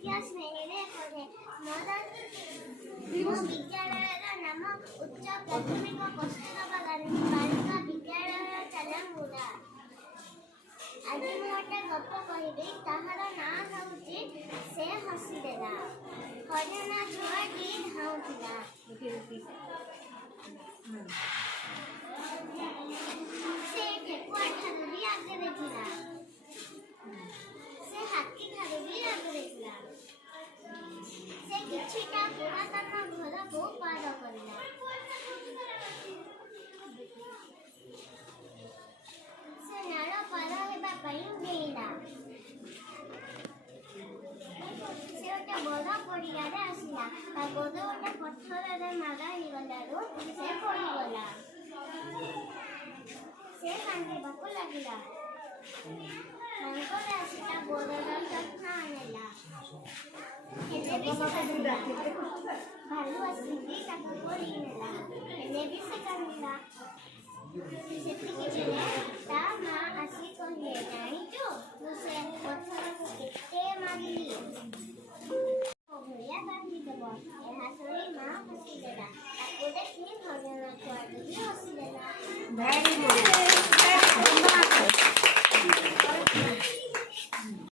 ପ୍ରିୟ ସ୍ନେହରେ ପଢ଼େ। ମୋ ବିଦ୍ୟାଳୟର ନାମ ଉଚ୍ଚ ପ୍ରାଥମିକ କସ୍ତୁରବା ବାଳିକା ବିଦ୍ୟାଳୟ ଚାଲାଙ୍ଗୁଡ଼ା। ଆଜି ମୁଁ ଗୋଟେ ଗପ କହିବି। ତାହାର ନାଁ ହେଉଛି ସେ ହସିଦେଲା। ହରିଣ ଛୁଆଟି ଧାଉଁଥିଲା। ସେ ଠେକୁଆ ଠାରୁ ବି ଆଗରେ ଥିଲା। ସେ ହାତୀ ଠାରୁ ବି ଆଗରେ ଥିଲା। ସେ କିଛିଟା ପୁରାତନ ଘରକୁ ପାର କରିଲା। ସେ ନାଳ ପାର ହେବା ପାଇଁ ଡେଇଁଲା। ସେ ଗୋଟେ ବଡ଼ ପଡ଼ିଆରେ ଆସିଲା। ତା ଗୋଡ଼ ଗୋଟେ ପଥରରେ ମାଡ଼ ହେଇଗଲାରୁ ସେ ପଡ଼ିଗଲା। ସେ କାନ୍ଦିବାକୁ ଲାଗିଲା। ମାଙ୍କଡ଼ ଆସି ତା ଗୋଡ଼ର ଯତ୍ନ ନେଲା। ହେଲେ ବି ସେ କାନ୍ଦିଲା। ଭାଲୁ ଆସିକି ତାକୁ କୋଳି ନେଲା। ହେଲେ ବି ସେ କାନ୍ଦିଲା। ସେତିକିବେଳେ ତା ମା ଆସି କହିଲେ, ଜାଣିଛୁ ମୁଁ ସେ ପଥରକୁ କେତେ ମାରିଲି? ଭଳିଆ କାନ୍ଦିଦେବ। ଏହା ଶୁଣି ମା ହସିଦେଲା। ତାକୁ ଦେଖି ହରିଣ ଛୁଆଟି ବି ହସିଦେଲା।